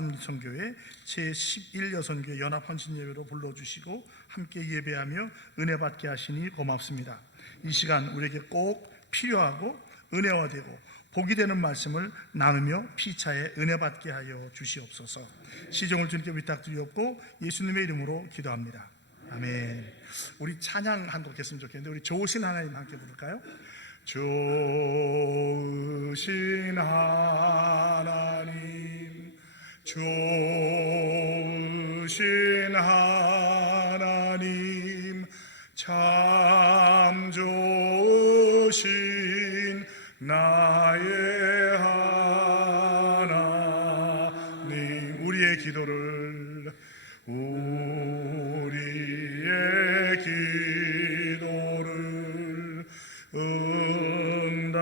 한남성교회 제11여선교회 연합헌신예배로 불러주시고 함께 예배하며 은혜 받게 하시니 고맙습니다. 이 시간 우리에게 꼭 필요하고 은혜가 되고 복이 되는 말씀을 나누며 피차에 은혜 받게 하여 주시옵소서. 시종을 주님께 부탁드리옵고 예수님의 이름으로 기도합니다. 아멘. 우리 찬양 한 곡 했으면 좋겠는데 우리 좋으신 하나님 함께 부를까요? 좋으신 하나님, 좋으신 하나님, 참 좋으신 나의 하나님. 우리의 기도를 응답해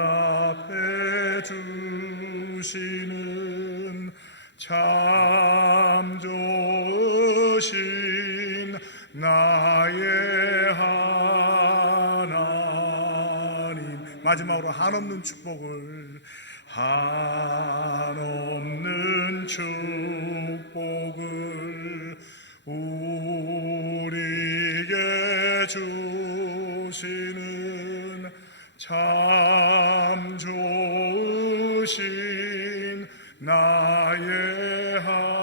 주시는 참 좋으신 나의 하나님. 마지막으로 한없는 축복을, 한없는 축복을 우리에게 주시는 참 좋으신 나의 하나님.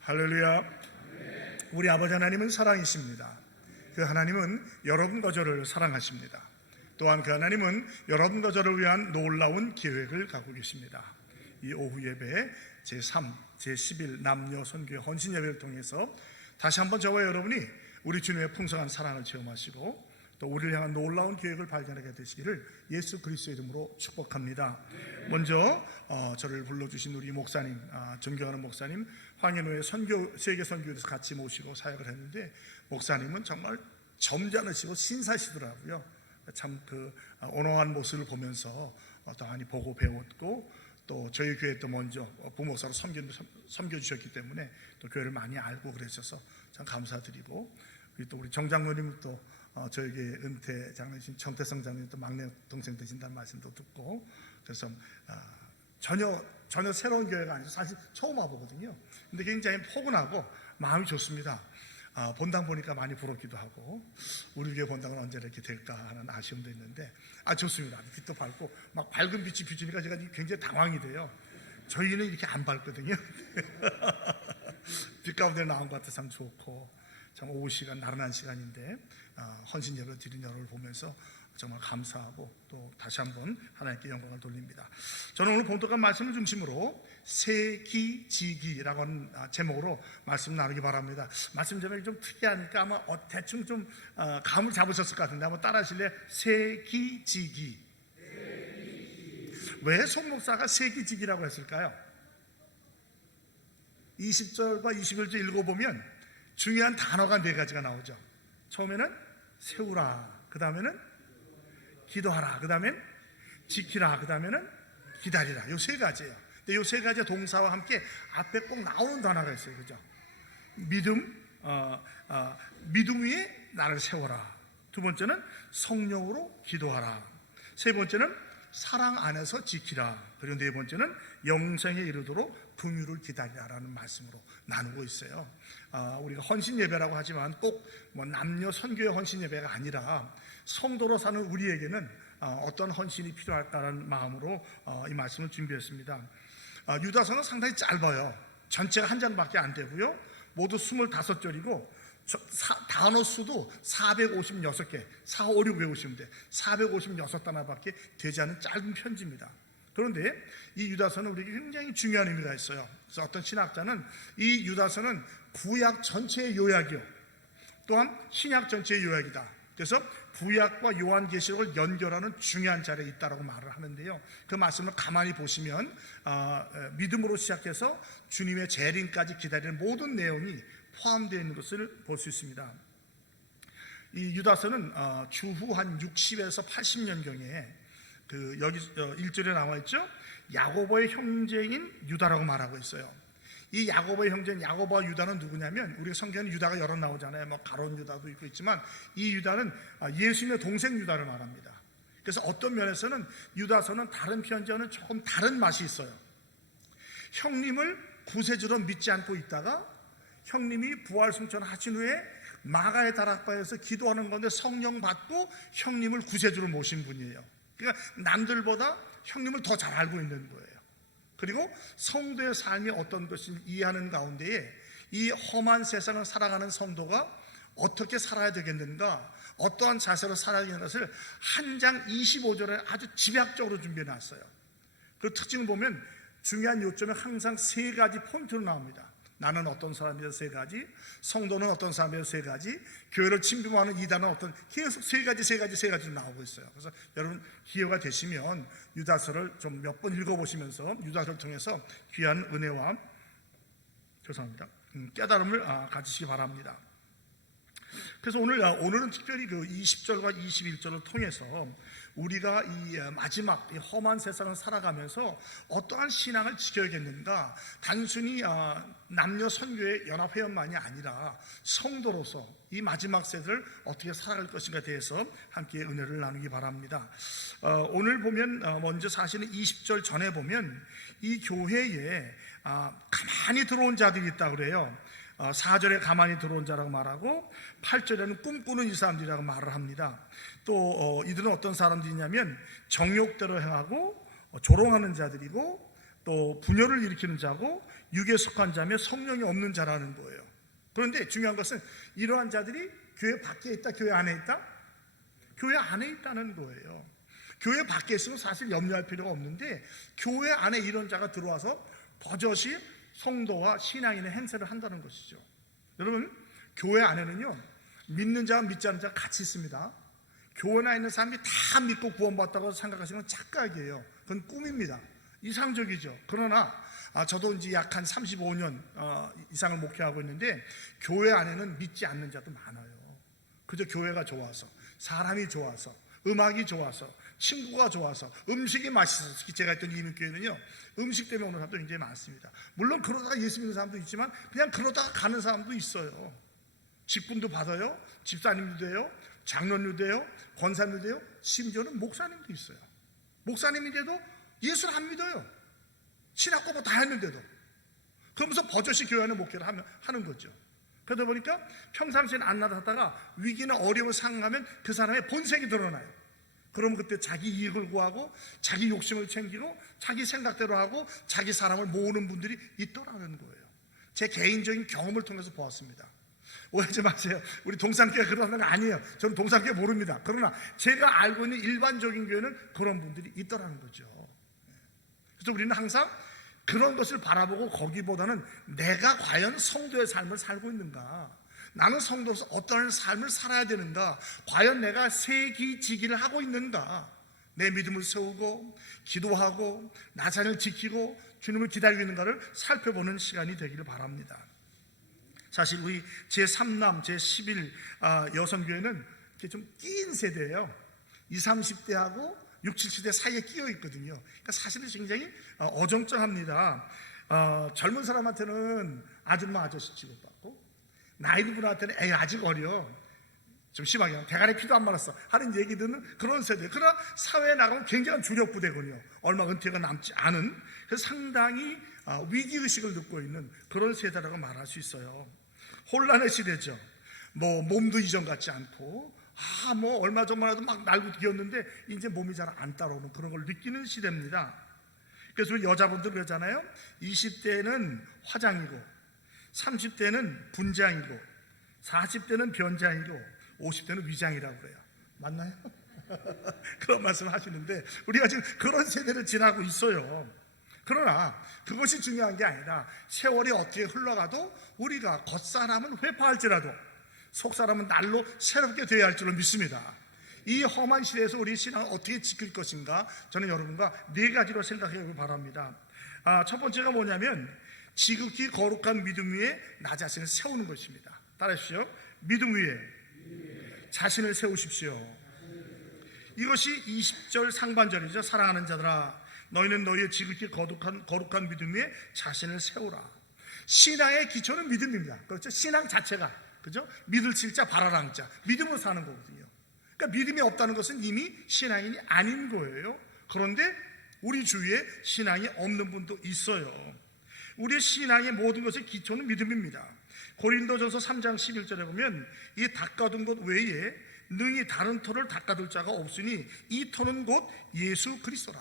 할렐루야. 우리 아버지 하나님은 사랑이십니다. 그 하나님은 여러분과 저를 사랑하십니다. 또한 그 하나님은 여러분과 저를 위한 놀라운 계획을 갖고 계십니다. 이 오후 예배 제3, 제11 남녀 선교회 헌신 예배를 통해서 다시 한번 저와 여러분이 우리 주님의 풍성한 사랑을 체험하시고 또 우리를 향한 놀라운 계획을 발견하게 되시기를 예수 그리스도의 이름으로 축복합니다. 먼저 저를 불러주신 우리 목사님, 존경하는 목사님 황현우의 세계 선교에서 같이 모시고 사역을 했는데 목사님은 정말 점잖으시고 신사시더라고요. 참 그 온화한 모습을 보면서 많이 보고 배웠고 또 저희 교회 또 먼저 부목사로 섬겨주셨기 때문에 또 교회를 많이 알고 그러셔서 참 감사드리고, 또 우리 정 장로님 또 저에게 은퇴 장로이신 정태성 장로님 또 막내 동생 되신다는 말씀도 듣고, 그래서 전혀 새로운 교회가 아니죠. 사실 처음 와보거든요. 근데 굉장히 포근하고 마음이 좋습니다. 본당 보니까 많이 부럽기도 하고 우리 교회 본당은 언제 이렇게 될까 하는 아쉬움도 있는데 좋습니다. 빛도 밝고 막 밝은 빛이 비추니까 제가 굉장히 당황이 돼요. 저희는 이렇게 안 밝거든요. 빛 가운데 나온 것 같아서 참 좋고, 참 오후 시간 나른한 시간인데 헌신 예배 드린 여러분을 보면서 정말 감사하고 또 다시 한번 하나님께 영광을 돌립니다. 저는 오늘 본독한 말씀을 중심으로 세기지기라고 하는 제목으로 말씀 나누기 바랍니다. 말씀 제목이 좀 특이하니까 아마 대충 좀 감을 잡으셨을 것 같은데 한번 따라 하실래요? 세기지기. 왜 송 목사가 세기지기라고 했을까요? 20절과 21절 읽어보면 중요한 단어가 4가지가 나오죠. 처음에는 세우라, 그 다음에는 기도하라, 그 다음엔 지키라, 그 다음에는 기다리라. 이 3가지예요. 근데 이 3가지 동사와 함께 앞에 꼭 나오는 단어가 있어요. 그죠? 믿음, 믿음 위에 나를 세워라. 2번째는 성령으로 기도하라. 3번째는 사랑 안에서 지키라. 그리고 4번째는 영생에 이르도록 긍휼을 기다리라라는 말씀으로 나누고 있어요. 우리가 헌신 예배라고 하지만 꼭 뭐 남녀 선교의 헌신 예배가 아니라 성도로 사는 우리에게는 어떤 헌신이 필요할까라는 마음으로 이 말씀을 준비했습니다. 유다서는 상당히 짧아요. 전체가 한 장밖에 안 되고요. 모두 25절이고 단어 수도 456개, 4, 5, 6 외우시면 돼. 456단어밖에 되지 않은 짧은 편지입니다. 그런데 이 유다서는 우리에게 굉장히 중요한 의미가 있어요. 그래서 어떤 신학자는 이 유다서는 구약 전체의 요약이요, 또한 신약 전체의 요약이다. 그래서 구약과 요한계시록을 연결하는 중요한 자리에 있다고 말을 하는데요. 그 말씀을 가만히 보시면 믿음으로 시작해서 주님의 재림까지 기다리는 모든 내용이 포함되어 있는 것을 볼 수 있습니다. 이 유다서는 주후 한 60에서 80년경에 여기 1절에 나와 있죠. 야고보의 형제인 유다라고 말하고 있어요. 이 야고보의 형제인 야고보와 유다는 누구냐면, 우리 성경에 유다가 여러 나오잖아요. 뭐 가론 유다도 있고 있지만 이 유다는 예수님의 동생 유다를 말합니다. 그래서 어떤 면에서는 유다서는 다른 편지와는 조금 다른 맛이 있어요. 형님을 구세주로 믿지 않고 있다가 형님이 부활 승천하신 후에 마가의 다락방에서 기도하는 건데 성령 받고 형님을 구세주로 모신 분이에요. 그러니까 남들보다 형님을 더 잘 알고 있는 거예요. 그리고 성도의 삶이 어떤 것인지 이해하는 가운데에 이 험한 세상을 살아가는 성도가 어떻게 살아야 되겠는가, 어떠한 자세로 살아야 되는 것을 한 장 25절에 아주 집약적으로 준비해 놨어요. 그 특징을 보면 중요한 요점에 항상 세 가지 포인트로 나옵니다. 나는 어떤 사람이어서 세 가지, 성도는 어떤 사람이어서 세 가지, 교회를 침범하는 이단은 어떤, 계속 세 가지로 나오고 있어요. 그래서 여러분 기회가 되시면 유다서를 좀 몇 번 읽어보시면서 유다서를 통해서 귀한 은혜와 깨달음을 가지시기 바랍니다. 그래서 오늘은 특별히 그 20절과 21절을 통해서 우리가 이 마지막 이 험한 세상을 살아가면서 어떠한 신앙을 지켜야겠는가, 단순히 남녀 선교의 연합회원만이 아니라 성도로서 이 마지막 세대를 어떻게 살아갈 것인가에 대해서 함께 은혜를 나누기 바랍니다. 오늘 보면 먼저 사실은 20절 전에 보면 이 교회에 가만히 들어온 자들이 있다고 그래요. 4절에 가만히 들어온 자라고 말하고 8절에는 꿈꾸는 이 사람들이라고 말을 합니다. 또 이들은 어떤 사람들이냐면 정욕대로 행하고 조롱하는 자들이고 또 분열을 일으키는 자고 육에 속한 자며 성령이 없는 자라는 거예요. 그런데 중요한 것은 이러한 자들이 교회 밖에 있다, 교회 안에 있다? 교회 안에 있다는 거예요. 교회 밖에 있으면 사실 염려할 필요가 없는데 교회 안에 이런 자가 들어와서 버젓이 성도와 신앙인의 행세를 한다는 것이죠. 여러분, 교회 안에는요 믿는 자와 믿지 않는 자가 같이 있습니다. 교회 안에 있는 사람이 다 믿고 구원받았다고 생각하시는 건 착각이에요. 그건 꿈입니다. 이상적이죠. 그러나 저도 이제 약 한 35년 이상을 목회하고 있는데 교회 안에는 믿지 않는 자도 많아요. 그저 교회가 좋아서, 사람이 좋아서, 음악이 좋아서, 친구가 좋아서, 음식이 맛있어서, 특히 제가 있던 이민교회는요 음식 때문에 오는 사람도 굉장히 많습니다. 물론 그러다가 예수 믿는 사람도 있지만 그냥 그러다가 가는 사람도 있어요. 직분도 받아요, 집사님도 돼요, 장로님도 돼요, 권사님도 돼요, 심지어는 목사님도 있어요. 목사님인데도 예수를 안 믿어요. 신학 공부 다 했는데도. 그러면서 버젓이 교회 안에 목회를 하는 거죠. 그러다 보니까 평상시에는 안 나타났다가 위기나 어려움을 상응하면 그 사람의 본색이 드러나요. 그러면 그때 자기 이익을 구하고 자기 욕심을 챙기고 자기 생각대로 하고 자기 사람을 모으는 분들이 있더라는 거예요. 제 개인적인 경험을 통해서 보았습니다. 오해하지 마세요. 우리 동산교회 그러는 거 아니에요. 저는 동산교회 모릅니다. 그러나 제가 알고 있는 일반적인 교회는 그런 분들이 있더라는 거죠. 그래서 우리는 항상 그런 것을 바라보고 거기보다는 내가 과연 성도의 삶을 살고 있는가, 나는 성도로서 어떤 삶을 살아야 되는가, 과연 내가 세기지기를 하고 있는가, 내 믿음을 세우고 기도하고 나 자신을 지키고 주님을 기다리고 있는가를 살펴보는 시간이 되기를 바랍니다. 사실 우리 제3남 제11 여성교회는 좀 끼인 세대예요. 20, 30대하고 60, 70대 사이에 끼어 있거든요. 그러니까 사실은 굉장히 어정쩡합니다. 젊은 사람한테는 아줌마 아저씨 취급받고 나이 든 분한테는 에이 아직 어려, 좀 심하게 하면 대가리 피도 안 말았어 하는 얘기 듣는 그런 세대. 그러나 사회에 나가면 굉장한 주력 부대군요. 얼마 은퇴가 남지 않은, 그래서 상당히 위기의식을 느끼고 있는 그런 세대라고 말할 수 있어요. 혼란의 시대죠. 몸도 이전 같지 않고 얼마 전만 해도 막 날고 기었는데 이제 몸이 잘 안 따라오는 그런 걸 느끼는 시대입니다. 그래서 여자분들 그러잖아요. 20대는 화장이고 30대는 분장이고 40대는 변장이고 50대는 위장이라고 그래요. 맞나요? 그런 말씀을 하시는데 우리가 지금 그런 세대를 지나고 있어요. 그러나 그것이 중요한 게 아니라 세월이 어떻게 흘러가도 우리가 겉사람은 회파할지라도 속사람은 날로 새롭게 되어야 할 줄로 믿습니다. 이 험한 시대에서 우리 신앙을 어떻게 지킬 것인가, 저는 여러분과 네 가지로 생각해 바랍니다. 첫 번째가 뭐냐면 지극히 거룩한 믿음 위에 나 자신을 세우는 것입니다. 따라하십시오. 믿음 위에 자신을 세우십시오. 이것이 20절 상반절이죠. 사랑하는 자들아 너희는 너희의 지극히 거룩한 믿음 위에 자신을 세우라. 신앙의 기초는 믿음입니다. 그렇죠? 신앙 자체가, 그죠? 믿을 칠자 바라랑자, 믿음으로 사는 거거든요. 그러니까 믿음이 없다는 것은 이미 신앙인이 아닌 거예요. 그런데 우리 주위에 신앙이 없는 분도 있어요. 우리의 신앙의 모든 것의 기초는 믿음입니다. 고린도전서 3장 11절에 보면 이 닦아둔 것 외에 능히 다른 터를 닦아둘 자가 없으니 이 터는 곧 예수 그리스도라.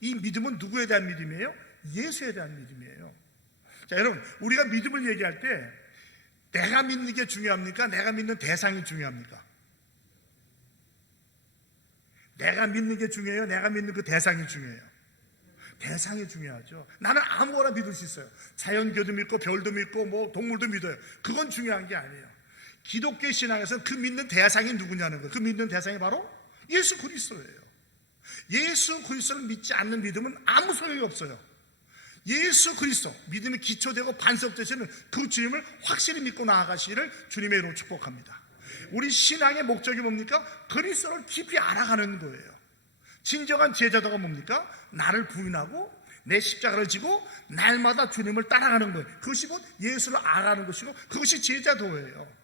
이 믿음은 누구에 대한 믿음이에요? 예수에 대한 믿음이에요. 자, 여러분, 우리가 믿음을 얘기할 때 내가 믿는 게 중요합니까? 내가 믿는 대상이 중요합니까? 내가 믿는 게 중요해요? 내가 믿는 그 대상이 중요해요? 대상이 중요하죠. 나는 아무거나 믿을 수 있어요. 자연교도 믿고 별도 믿고 뭐 동물도 믿어요. 그건 중요한 게 아니에요. 기독교 신앙에서는 그 믿는 대상이 누구냐는 거예요. 그 믿는 대상이 바로 예수 그리스도예요. 예수 그리스도를 믿지 않는 믿음은 아무 소용이 없어요. 예수 그리스도, 믿음이 기초되고 반석되시는 그 주님을 확실히 믿고 나아가시기를 주님의 이름으로 축복합니다. 우리 신앙의 목적이 뭡니까? 그리스도를 깊이 알아가는 거예요. 진정한 제자도가 뭡니까? 나를 부인하고 내 십자가를 지고 날마다 주님을 따라가는 거예요. 그것이 곧 예수를 알아가는 것이고 그것이 제자도예요.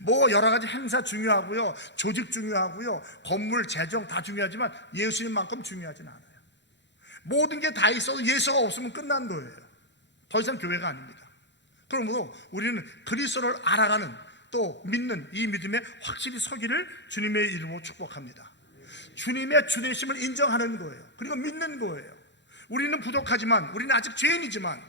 뭐 여러 가지 행사 중요하고요, 조직 중요하고요, 건물 재정 다 중요하지만 예수님만큼 중요하진 않아요. 모든 게 다 있어도 예수가 없으면 끝난 거예요. 더 이상 교회가 아닙니다. 그러므로 우리는 그리스도를 알아가는 또 믿는 이 믿음에 확실히 서기를 주님의 이름으로 축복합니다. 주님의 주되심을 인정하는 거예요. 그리고 믿는 거예요. 우리는 부족하지만, 우리는 아직 죄인이지만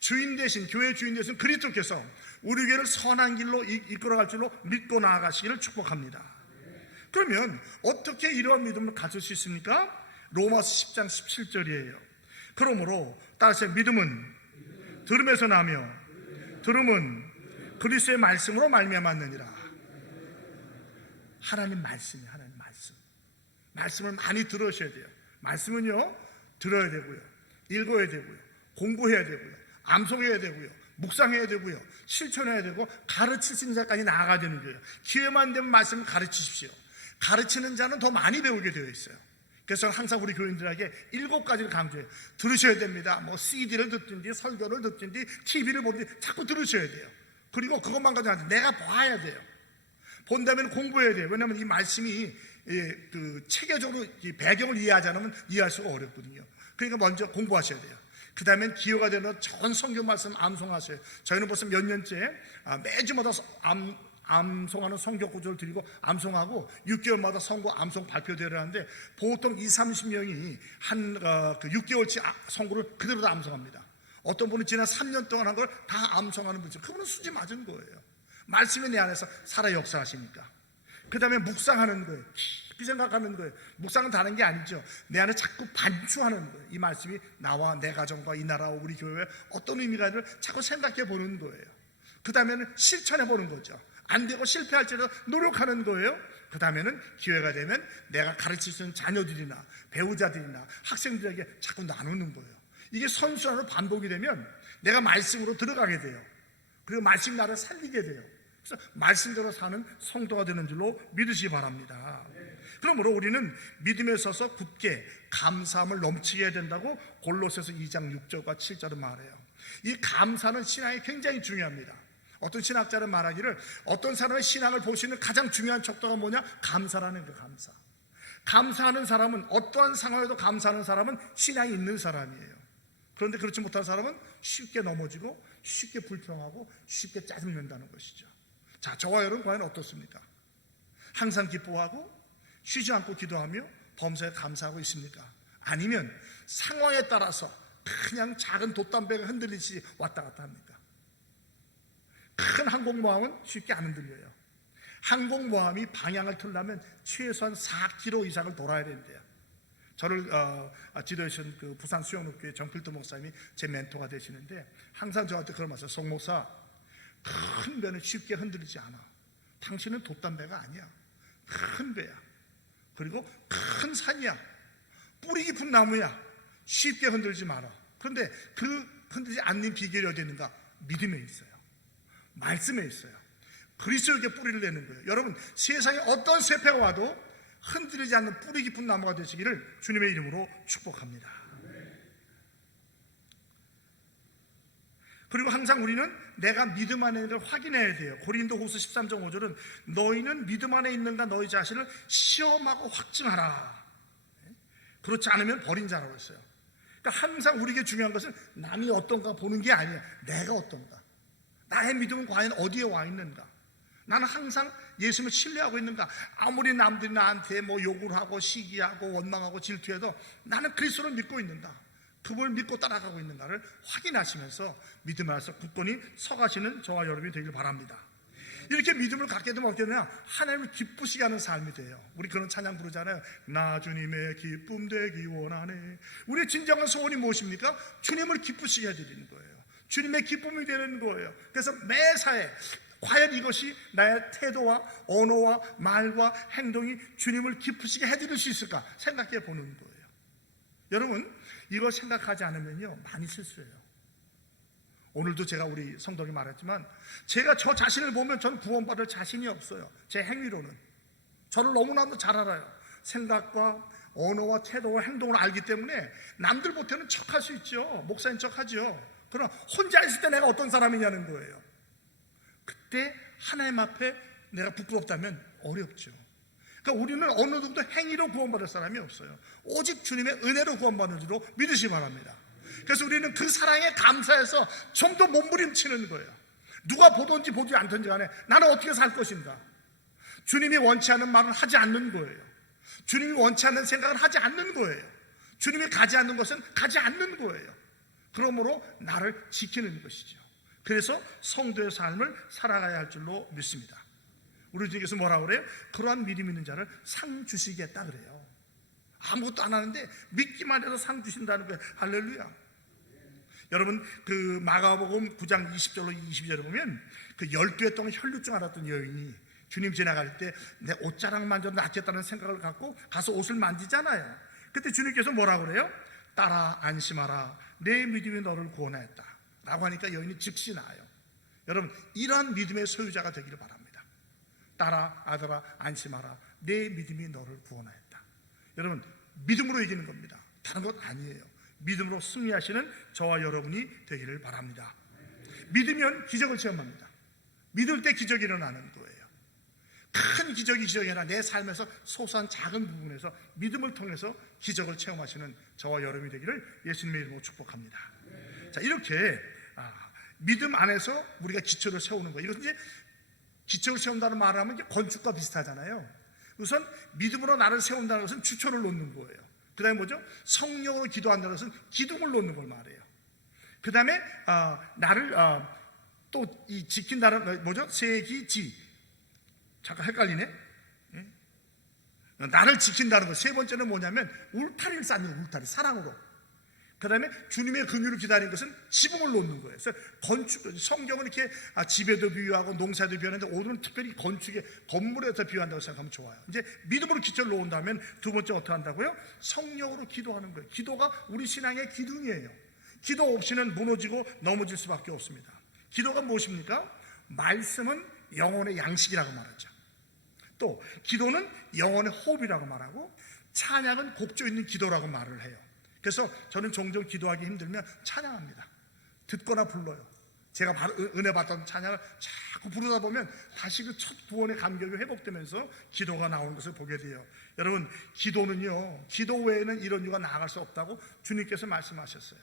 주인 대신, 교회 주인 대신 그리스도께서 우리 교회를 선한 길로 이끌어갈 줄로 믿고 나아가시기를 축복합니다. 그러면 어떻게 이러한 믿음을 가질 수 있습니까? 로마서 10장 17절이에요. 그러므로 따라서 믿음은 들음에서 나며 들음은 그리스도의 말씀으로 말미암았느니라. 하나님 말씀이 하나님 말씀. 말씀을 많이 들으셔야 돼요. 말씀은요, 들어야 되고요, 읽어야 되고요, 공부해야 되고요, 암송해야 되고요, 묵상해야 되고요, 실천해야 되고 가르치시는 자까지 나아가야 되는 거예요. 기회만 되면 말씀을 가르치십시오. 가르치는 자는 더 많이 배우게 되어 있어요. 그래서 항상 우리 교인들에게 7가지를 강조해요. 들으셔야 됩니다. 뭐 CD를 듣든지 설교를 듣든지 TV를 보든지 자꾸 들으셔야 돼요. 그리고 그것만 가지고 아니라 내가 봐야 돼요. 본다면 공부해야 돼요. 왜냐하면 이 말씀이 그 체계적으로 배경을 이해하지 않으면 이해할 수가 어렵거든요. 그러니까 먼저 공부하셔야 돼요. 그 다음엔 기호가 되는 전 성경 말씀 암송하세요. 저희는 벌써 몇 년째 매주마다 암송하는 성경 구절을 드리고 암송하고 6개월마다 선고 암송 발표대회를 하는데 보통 20-30명이 한 6개월치 선고를 그대로 다 암송합니다. 어떤 분은 지난 3년 동안 한 걸 다 암송하는 분이죠. 그분은 수지 맞은 거예요. 말씀이 내 안에서 살아 역사하시니까. 그 다음에 묵상하는 거예요. 깊이 생각하는 거예요. 묵상은 다른 게 아니죠. 내 안에 자꾸 반추하는 거예요. 이 말씀이 나와 내 가정과 이 나라와 우리 교회에 어떤 의미가 있는지 자꾸 생각해 보는 거예요. 그 다음에는 실천해 보는 거죠. 안 되고 실패할지라도 노력하는 거예요. 그 다음에는 기회가 되면 내가 가르칠 수 있는 자녀들이나 배우자들이나 학생들에게 자꾸 나누는 거예요. 이게 선순환으로 반복이 되면 내가 말씀으로 들어가게 돼요. 그리고 말씀 나를 살리게 돼요. 그래서 말씀대로 사는 성도가 되는 줄로 믿으시기 바랍니다. 그러므로 우리는 믿음에 서서 굳게 감사함을 넘치게 해야 된다고 골로새서 2장 6절과 7절은 말해요. 이 감사는 신앙이 굉장히 중요합니다. 어떤 신학자는 말하기를 어떤 사람의 신앙을 볼 수 있는 가장 중요한 척도가 뭐냐? 감사라는 그 감사. 감사하는 사람은, 어떠한 상황에도 감사하는 사람은 신앙이 있는 사람이에요. 그런데 그렇지 못한 사람은 쉽게 넘어지고 쉽게 불평하고 쉽게 짜증낸다는 것이죠. 자, 저와 여러분 과연 어떻습니까? 항상 기뻐하고 쉬지 않고 기도하며 범사에 감사하고 있습니까? 아니면 상황에 따라서 그냥 작은 돛담배가 흔들리지 왔다 갔다 합니까? 큰 항공모함은 쉽게 안 흔들려요. 항공모함이 방향을 틀려면 최소한 4km 이상을 돌아야 된대요. 저를 지도해주신 그 부산 수영록교회 정필도 목사님이 제 멘토가 되시는데 항상 저한테 그런 말씀, 송 목사, 큰 배는 쉽게 흔들리지 않아. 당신은 돛담배가 아니야. 큰 배야. 그리고 큰 산이야. 뿌리 깊은 나무야. 쉽게 흔들지 마라. 그런데 그 흔들지 않는 비결이 어디 있는가? 믿음에 있어요. 말씀에 있어요. 그리스도에게 뿌리를 내는 거예요. 여러분, 세상에 어떤 쇠패가 와도 흔들리지 않는 뿌리 깊은 나무가 되시기를 주님의 이름으로 축복합니다. 그리고 항상 우리는 내가 믿음 안에 있는 걸 확인해야 돼요. 고린도후서 13장 5절은 너희는 믿음 안에 있는가 너희 자신을 시험하고 확증하라. 그렇지 않으면 버린 자라고 했어요. 그러니까 항상 우리에게 중요한 것은 남이 어떤가 보는 게 아니야. 내가 어떤가, 나의 믿음은 과연 어디에 와 있는가, 나는 항상 예수님을 신뢰하고 있는가. 아무리 남들이 나한테 뭐 욕을 하고 시기하고 원망하고 질투해도 나는 그리스도를 믿고 있는가, 그걸 믿고 따라가고 있는가를 확인하시면서 믿음 안에서 굳건히 서가시는 저와 여러분이 되길 바랍니다. 이렇게 믿음을 갖게 되면 어떻게 되냐, 하나님을 기쁘시게 하는 삶이 돼요. 우리 그런 찬양 부르잖아요. 나 주님의 기쁨 되기 원하네. 우리의 진정한 소원이 무엇입니까? 주님을 기쁘시게 해드리는 거예요. 주님의 기쁨이 되는 거예요. 그래서 매사에 과연 이것이 나의 태도와 언어와 말과 행동이 주님을 기쁘시게 해드릴 수 있을까 생각해 보는 거예요. 여러분, 이거 생각하지 않으면요 많이 실수해요. 오늘도 제가 우리 성도에게 말했지만, 제가 저 자신을 보면 전 구원받을 자신이 없어요. 제 행위로는. 저를 너무나도 잘 알아요. 생각과 언어와 태도와 행동을 알기 때문에 남들 못하는 척할 수 있죠. 목사인 척하죠. 그러나 혼자 있을 때 내가 어떤 사람이냐는 거예요. 그때 하나님 앞에 내가 부끄럽다면 어렵죠. 그러니까 우리는 어느 누구도 행위로 구원받을 사람이 없어요. 오직 주님의 은혜로 구원받는 줄로 믿으시기 바랍니다. 그래서 우리는 그 사랑에 감사해서 좀 더 몸부림치는 거예요. 누가 보든지 보지 않든지 간에 나는 어떻게 살 것인가. 주님이 원치 않는 말을 하지 않는 거예요. 주님이 원치 않는 생각을 하지 않는 거예요. 주님이 가지 않는 것은 가지 않는 거예요. 그러므로 나를 지키는 것이죠. 그래서 성도의 삶을 살아가야 할 줄로 믿습니다. 우리 주님께서 뭐라고 그래요? 그러한 믿음 있는 자를 상 주시겠다 그래요. 아무것도 안 하는데 믿기만 해서 상 주신다는 거예요. 할렐루야. 여러분, 그 마가복음 9장 20절로 22절에 보면 그 12해 동안 혈루증 앓았던 여인이 주님 지나갈 때 내 옷자락 만져도 낫겠다는 생각을 갖고 가서 옷을 만지잖아요. 그때 주님께서 뭐라고 그래요? 따라 안심하라, 내 믿음이 너를 구원하였다 라고 하니까 여인이 즉시 나아요. 여러분, 이러한 믿음의 소유자가 되기를 바랍니다. 따라 아들아 안심하라, 내 믿음이 너를 구원하였다. 여러분, 믿음으로 이기는 겁니다. 다른 것 아니에요. 믿음으로 승리하시는 저와 여러분이 되기를 바랍니다. 믿으면 기적을 체험합니다. 믿을 때 기적이 일어나는 거예요. 큰 기적이 아니라 내 삶에서 소소한 작은 부분에서 믿음을 통해서 기적을 체험하시는 저와 여러분이 되기를 예수님의 이름으로 축복합니다. 자, 이렇게 믿음 안에서 우리가 기초를 세우는 거예요. 이것은 이제 기초를 세운다는 말을 하면 이제 건축과 비슷하잖아요. 우선 믿음으로 나를 세운다는 것은 주초를 놓는 거예요. 그 다음에 뭐죠? 성령으로 기도한다는 것은 기둥을 놓는 걸 말해요. 그 다음에 나를 또 이 지킨다는 뭐죠? 세기지. 잠깐 헷갈리네. 나를 지킨다는 것. 세 번째는 뭐냐면 울타리를 쌓는 거예요. 울타리, 사랑으로. 그 다음에 주님의 긍휼을 기다리는 것은 지붕을 놓는 거예요. 그래서 건축, 성경은 이렇게 집에도 비유하고 농사에도 비유하는데 오늘은 특별히 건축에, 건물에서 비유한다고 생각하면 좋아요. 이제 믿음으로 기초를 놓은다면 두 번째 어떻게 한다고요? 성령으로 기도하는 거예요. 기도가 우리 신앙의 기둥이에요. 기도 없이는 무너지고 넘어질 수밖에 없습니다. 기도가 무엇입니까? 말씀은 영혼의 양식이라고 말하죠. 또 기도는 영혼의 호흡이라고 말하고, 찬양은 곡조 있는 기도라고 말을 해요. 그래서 저는 종종 기도하기 힘들면 찬양합니다. 듣거나 불러요. 제가 바로 은혜 받던 찬양을 자꾸 부르다 보면 다시 그 첫 구원의 감격이 회복되면서 기도가 나오는 것을 보게 돼요. 여러분, 기도는요, 기도 외에는 이런 이유가 나아갈 수 없다고 주님께서 말씀하셨어요.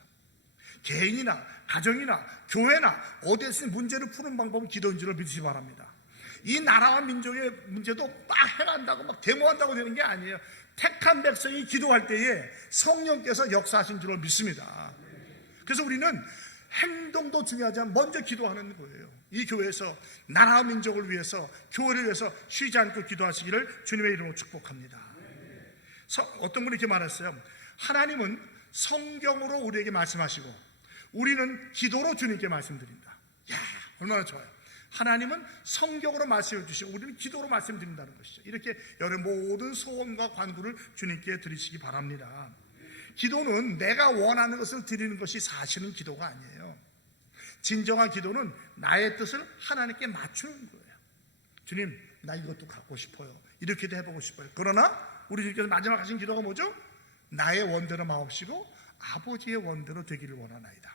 개인이나 가정이나 교회나 어디에서 문제를 푸는 방법은 기도인 줄을 믿으시기 바랍니다. 이 나라와 민족의 문제도 막 해간다고 막 데모한다고 되는 게 아니에요. 택한 백성이 기도할 때에 성령께서 역사하신 줄을 믿습니다. 그래서 우리는 행동도 중요하지만 먼저 기도하는 거예요. 이 교회에서 나라와 민족을 위해서, 교회를 위해서 쉬지 않고 기도하시기를 주님의 이름으로 축복합니다. 어떤 분이 이렇게 말했어요. 하나님은 성경으로 우리에게 말씀하시고 우리는 기도로 주님께 말씀드린다. 야, 얼마나 좋아요. 하나님은 성경으로 말씀해 주시고 우리는 기도로 말씀드린다는 것이죠. 이렇게 여러분 모든 소원과 간구를 주님께 드리시기 바랍니다. 기도는 내가 원하는 것을 드리는 것이 사실은 기도가 아니에요. 진정한 기도는 나의 뜻을 하나님께 맞추는 거예요. 주님, 나 이것도 갖고 싶어요. 이렇게도 해보고 싶어요. 그러나 우리 주님께서 마지막 하신 기도가 뭐죠? 나의 원대로 마옵시고 아버지의 원대로 되기를 원하나이다.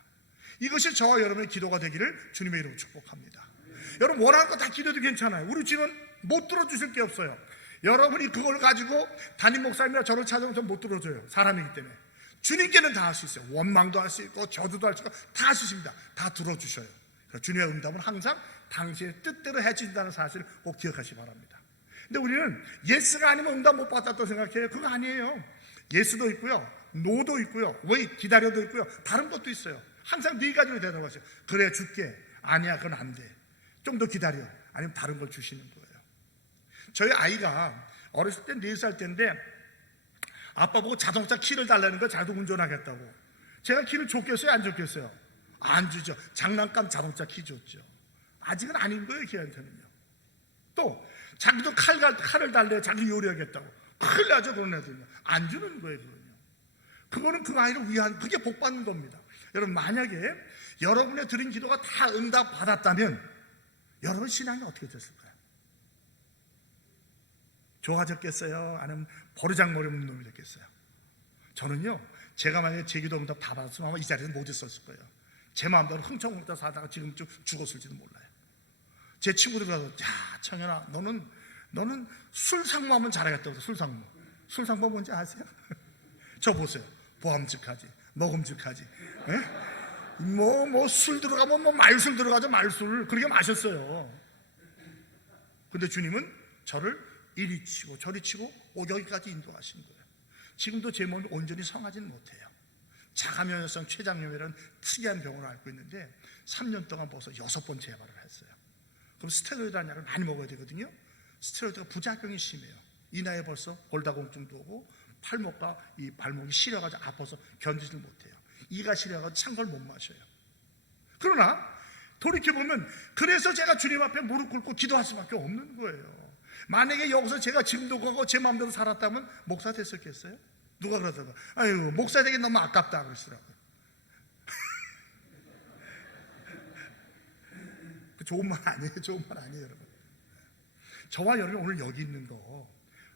이것이 저와 여러분의 기도가 되기를 주님의 이름으로 축복합니다. 여러분 원하는 거 다 기도해도 괜찮아요. 우리 집은 못 들어주실 게 없어요. 여러분이 그걸 가지고 담임 목사님이나 저를 찾아오면 전 못 들어줘요. 사람이기 때문에. 주님께는 다 할 수 있어요. 원망도 할 수 있고 저주도 할 수 있고 다 할 수 있습니다. 다 들어주셔요. 주님의 응답은 항상 당신의 뜻대로 해주신다는 사실을 꼭 기억하시기 바랍니다. 근데 우리는 예스가 아니면 응답 못 받았다고 생각해요. 그거 아니에요. 예스도 있고요, 노도 있고요, 왜 기다려도 있고요, 다른 것도 있어요. 항상 네 가지로 대답하세요. 그래 줄게. 아니야 그건 안 돼. 좀 더 기다려. 아니면 다른 걸 주시는 거예요. 저희 아이가 어렸을 때 4살 때인데 아빠 보고 자동차 키를 달라는 거 자동 운전하겠다고. 제가 키를 줬겠어요 안 줬겠어요? 안 주죠. 장난감 자동차 키 줬죠. 아직은 아닌 거예요 걔한테는요. 또 자기도 칼을 달래 자기 요리하겠다고. 큰일 나죠 그런 애들은요. 안 주는 거예요 그거는요. 그거는 그 아이를 위한 그게 복 받는 겁니다. 여러분 만약에 여러분의 드린 기도가 다 응답 받았다면 여러분 신앙이 어떻게 됐을까요? 좋아졌겠어요? 아니면 버르장머리 없는 놈이 됐겠어요? 저는요 제가 만약에 제 기도 응답 다 받았으면 아마 이 자리에서 못 있었을 거예요. 제 마음대로 흥청흥청 사다가 지금쯤 죽었을지도 몰라요. 제 친구들이 가서 야 청현아 너는 술 상무하면 잘하겠다고. 술 상무 뭔지 아세요? 저 보세요. 보암직하지 먹음직하지. 술 들어가면 말술 들어가죠. 말술 그렇게 마셨어요. 근데 주님은 저를 이리 치고 저리 치고 여기까지 인도하신 거예요. 지금도 제 몸이 온전히 성하지는 못해요. 자가면역성 췌장염이라는 특이한 병을 앓고 있는데 3년 동안 벌써 6번 재발을 했어요. 그럼 스테로이드라는 약을 많이 먹어야 되거든요. 스테로이드가 부작용이 심해요. 이 나이에 벌써 골다공증도 오고 팔목과 이 발목이 시려가지고 아파서 견디질 못해요. 이가 시려가지고 찬 걸 못 마셔요. 그러나 돌이켜보면 그래서 제가 주님 앞에 무릎 꿇고 기도할 수밖에 없는 거예요. 만약에 여기서 제가 지금도 가고 제 마음대로 살았다면 목사 됐었겠어요? 누가 그러다가 아유 목사 되기 너무 아깝다 그러시더라고요. 좋은 말 아니에요. 좋은 말 아니에요 여러분. 저와 여러분 오늘 여기 있는 거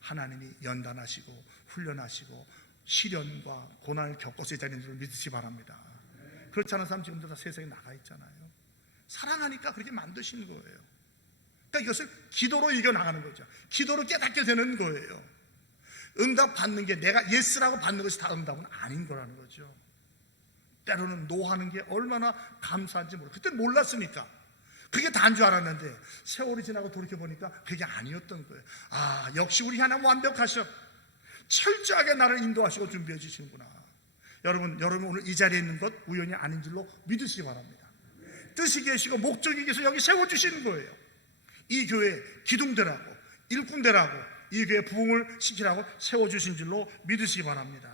하나님이 연단하시고 훈련하시고 시련과 고난을 겪어서 이 자리에 있는 줄 믿으시기 바랍니다. 그렇지 않은 사람 지금도 다 세상에 나가 있잖아요. 사랑하니까 그렇게 만드신 거예요. 그러니까 이것을 기도로 이겨나가는 거죠. 기도로 깨닫게 되는 거예요. 응답 받는 게 내가 예스라고 받는 것이 다 응답은 아닌 거라는 거죠. 때로는 노하는 게 얼마나 감사한지 모르고 그때 몰랐으니까 그게 다인 줄 알았는데 세월이 지나고 돌이켜보니까 그게 아니었던 거예요. 아 역시 우리 하나님 완벽하셔. 철저하게 나를 인도하시고 준비해 주시는구나. 여러분 오늘 이 자리에 있는 것 우연이 아닌 줄로 믿으시기 바랍니다. 뜻이 계시고 목적이 계셔서 여기 세워주시는 거예요. 이 교회 기둥되라고 일꾼되라고 이 교회 부흥을 시키라고 세워주신 줄로 믿으시기 바랍니다.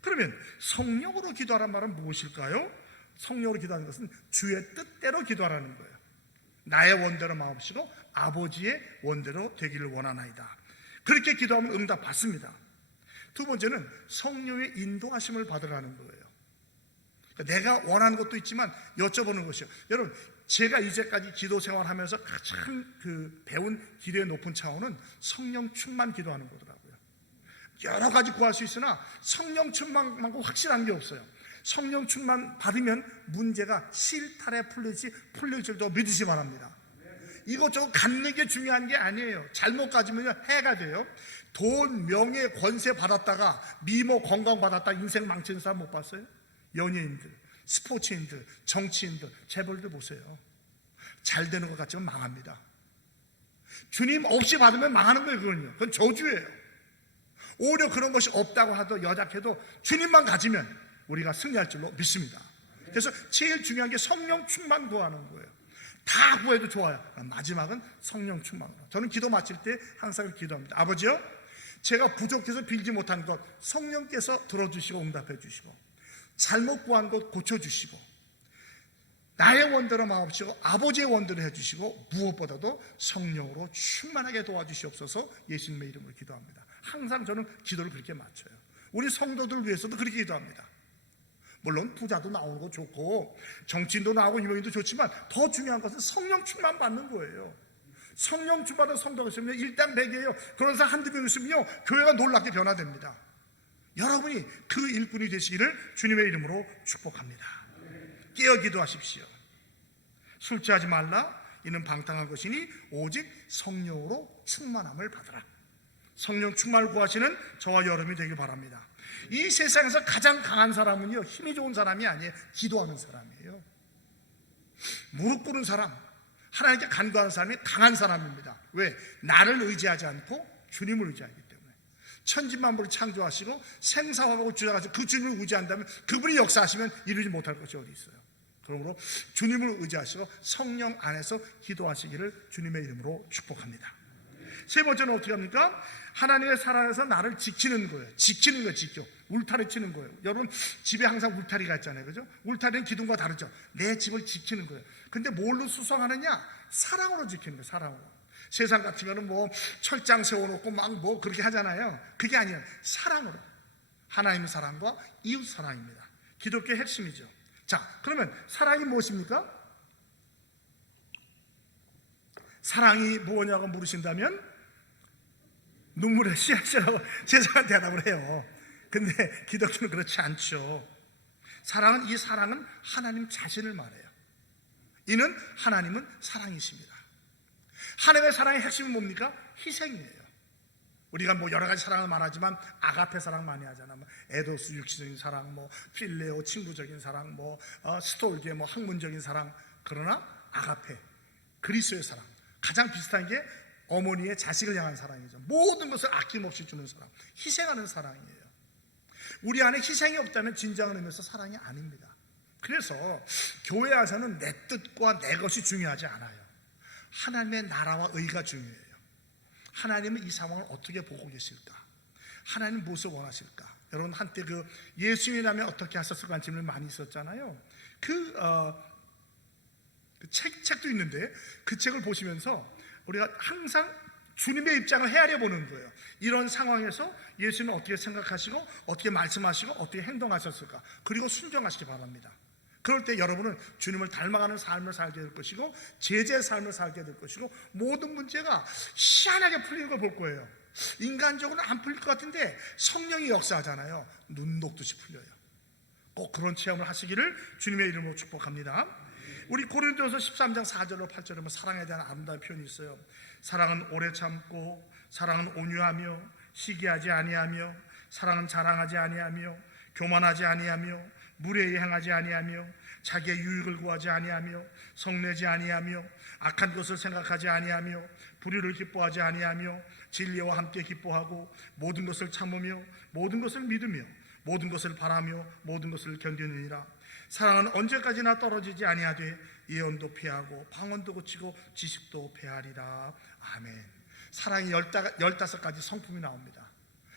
그러면 성령으로 기도하라는 말은 무엇일까요? 성령으로 기도하는 것은 주의 뜻대로 기도하라는 거예요. 나의 원대로 마옵시고 아버지의 원대로 되기를 원하나이다. 그렇게 기도하면 응답 받습니다. 두 번째는 성령의 인도하심을 받으라는 거예요. 그러니까 내가 원하는 것도 있지만 여쭤보는 것이요. 여러분 제가 이제까지 기도 생활하면서 가장 배운 기도의 높은 차원은 성령 충만 기도하는 거더라고요. 여러 가지 구할 수 있으나 성령 충만만큼 확실한 게 없어요. 성령 충만 받으면 문제가 실타래 풀릴 줄도 믿으시 바랍니다. 이것저것 갖는 게 중요한 게 아니에요. 잘못 가지면 해가 돼요. 돈, 명예, 권세 받았다가 미모, 건강 받았다 인생 망치는 사람 못 봤어요? 연예인들, 스포츠인들, 정치인들, 재벌들 보세요. 잘 되는 것 같지만 망합니다. 주님 없이 받으면 망하는 거예요. 그건 저주예요. 오히려 그런 것이 없다고 하도 여작해도 주님만 가지면 우리가 승리할 줄로 믿습니다. 그래서 제일 중요한 게 성령 충만 구하는 거예요. 다 구해도 좋아요. 마지막은 성령 충만으로. 저는 기도 마칠 때 항상 기도합니다. 아버지요, 제가 부족해서 빌지 못한 것 성령께서 들어주시고 응답해 주시고 잘못 구한 것 고쳐주시고 나의 원대로 마옵시고 아버지의 원대로 해주시고 무엇보다도 성령으로 충만하게 도와주시옵소서. 예수님의 이름으로 기도합니다. 항상 저는 기도를 그렇게 맞춰요. 우리 성도들 위해서도 그렇게 기도합니다. 물론 부자도 나오는 거 좋고 정치인도 나오고 유명인도 좋지만 더 중요한 것은 성령 충만 받는 거예요. 성령 충만한 성도가 있으면 일당백이에요. 그런 사람 한두 명 있으면요 교회가 놀랍게 변화됩니다. 여러분이 그 일꾼이 되시기를 주님의 이름으로 축복합니다. 깨어 기도하십시오. 술 취하지 말라. 이는 방탕한 것이니 오직 성령으로 충만함을 받으라. 성령 충만을 구하시는 저와 여러분이 되길 바랍니다. 이 세상에서 가장 강한 사람은요, 힘이 좋은 사람이 아니에요. 기도하는 사람이에요. 무릎 꿇은 사람, 하나님께 간구하는 사람이 강한 사람입니다. 왜? 나를 의지하지 않고 주님을 의지하기 때문에. 천지만물을 창조하시고 생사화복을 주장하시고 그 주님을 의지한다면 그분이 역사하시면 이루지 못할 것이 어디 있어요. 그러므로 주님을 의지하시고 성령 안에서 기도하시기를 주님의 이름으로 축복합니다. 세 번째는 어떻게 합니까? 하나님의 사랑에서 나를 지키는 거예요. 지키는 거예요. 지켜. 울타리 치는 거예요. 여러분 집에 항상 울타리가 있잖아요. 그죠? 울타리는 기둥과 다르죠. 내 집을 지키는 거예요. 근데 뭘로 수성하느냐? 사랑으로 지키는 거예요. 사랑으로. 세상 같으면 뭐 철장 세워놓고 막 뭐 그렇게 하잖아요. 그게 아니에요. 사랑으로. 하나님의 사랑과 이웃 사랑입니다. 기독교의 핵심이죠. 자, 그러면 사랑이 무엇입니까? 사랑이 뭐냐고 물으신다면 눈물의 씨앗이라고 세상은 대답을 해요. 근데 기독교는 그렇지 않죠. 이 사랑은 하나님 자신을 말해요. 이는 하나님은 사랑이십니다. 하나님의 사랑의 핵심은 뭡니까? 희생이에요. 우리가 뭐 여러 가지 사랑을 말하지만 아가페 사랑 많이 하잖아. 뭐 에도스 육신적인 사랑, 뭐 필레오 친구적인 사랑, 뭐 스톨게 뭐 학문적인 사랑. 그러나 아가페 그리스도의 사랑, 가장 비슷한 게 어머니의 자식을 향한 사랑이죠. 모든 것을 아낌없이 주는 사랑, 희생하는 사랑이에요. 우리 안에 희생이 없다면 진정한 의미에서 사랑이 아닙니다. 그래서 교회 안에서는 내 뜻과 내 것이 중요하지 않아요. 하나님의 나라와 의가 중요해요. 하나님은 이 상황을 어떻게 보고 계실까? 하나님은 무엇을 원하실까? 여러분 한때 그 예수님이라면 어떻게 하셨을까 하는 질문이 많이 있었잖아요. 그 책도 있는데 그 책을 보시면서 우리가 항상 주님의 입장을 헤아려 보는 거예요. 이런 상황에서 예수님은 어떻게 생각하시고 어떻게 말씀하시고 어떻게 행동하셨을까? 그리고 순종하시기 바랍니다. 그럴 때 여러분은 주님을 닮아가는 삶을 살게 될 것이고 제자의 삶을 살게 될 것이고 모든 문제가 희한하게 풀리는 걸 볼 거예요. 인간적으로는 안 풀릴 것 같은데 성령이 역사하잖아요. 눈 녹듯이 풀려요. 꼭 그런 체험을 하시기를 주님의 이름으로 축복합니다. 우리 고린도서 13장 4절로 8절에 보면 사랑에 대한 아름다운 표현이 있어요. 사랑은 오래 참고, 사랑은 온유하며, 시기하지 아니하며, 사랑은 자랑하지 아니하며, 교만하지 아니하며, 무례히 행하지 아니하며, 자기의 유익을 구하지 아니하며, 성내지 아니하며, 악한 것을 생각하지 아니하며, 불의를 기뻐하지 아니하며, 진리와 함께 기뻐하고, 모든 것을 참으며, 모든 것을 믿으며, 모든 것을 바라며, 모든 것을 견디느니라. 사랑은 언제까지나 떨어지지 아니하되 예언도 피하고 방언도 고치고 지식도 배하리라. 아멘. 사랑이 15가지 성품이 나옵니다.